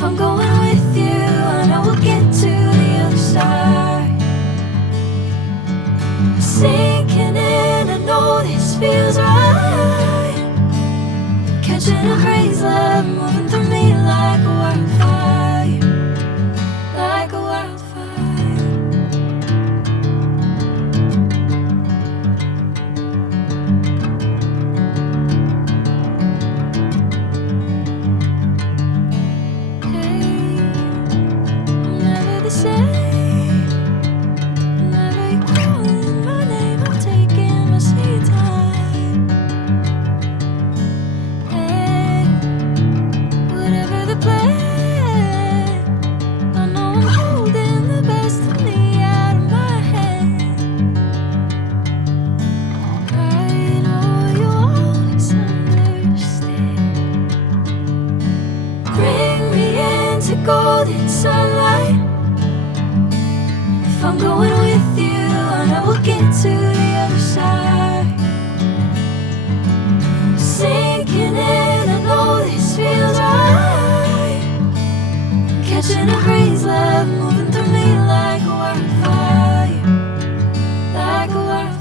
If I'm going with you, I know we'll get to the other side. Sinking in, I know this feels right. Catching a breeze, love moving through me like a wildfire, like a wildfire. Golden sunlight. If I'm going with you, I know we'll get to the other side. Sinking in, I know this feels right. Catching a breeze, love moving through me like a wildfire, like a wildfire.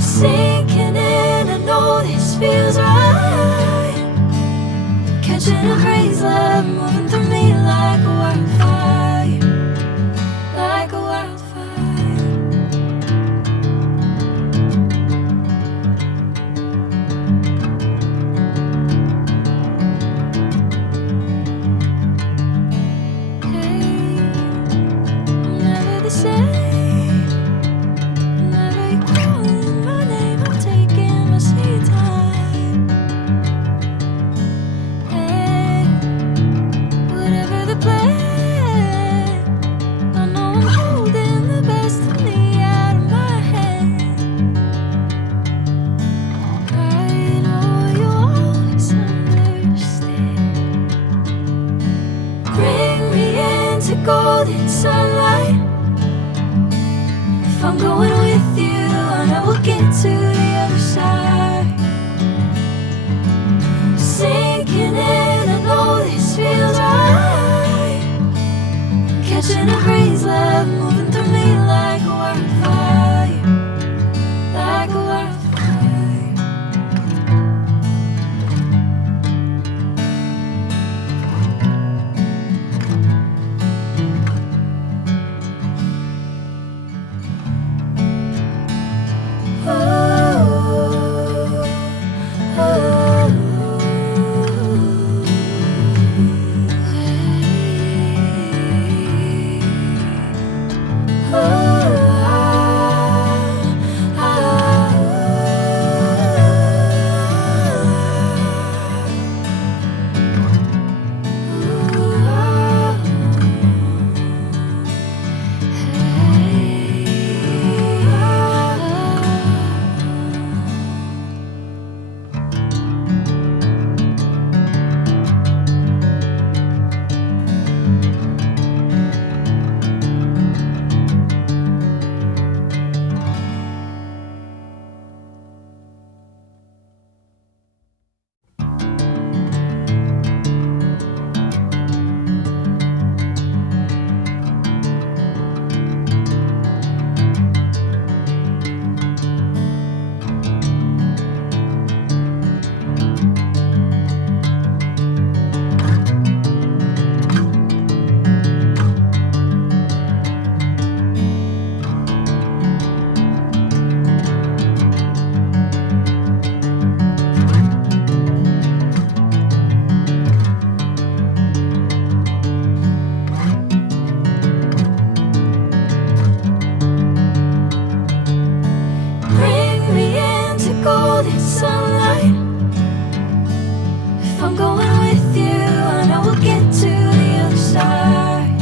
Sinking in, I know this feels right. Catching a breeze, love moving through me like a wildfire, like a wildfire. Hey, I'm never the same. Golden sunlight. If I'm going with you, I know we'll get to the other side. Sinking in, I know this feels right. Catching a breeze, love moving through me like a wildfire, like a wildfire. I'm going with you, I know we'll get to the other side.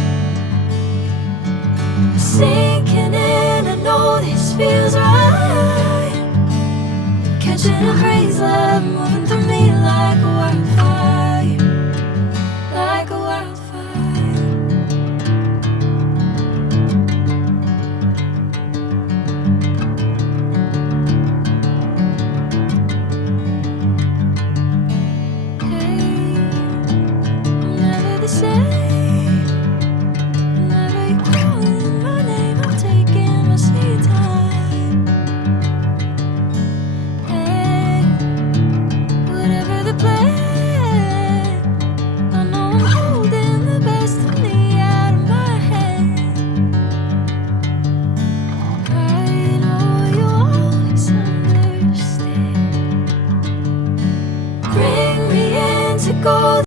Sinking in, I know this feels right. Catching a breeze, love moving through me like a wildfire, like a wildfire. Hey, I'm never the same. Whenever you're calling my name, I'm taking my sweet time. Hey, whatever the plan, I know I'm holding the best of me out of my hand. I know you'll always understand. Bring me in to go.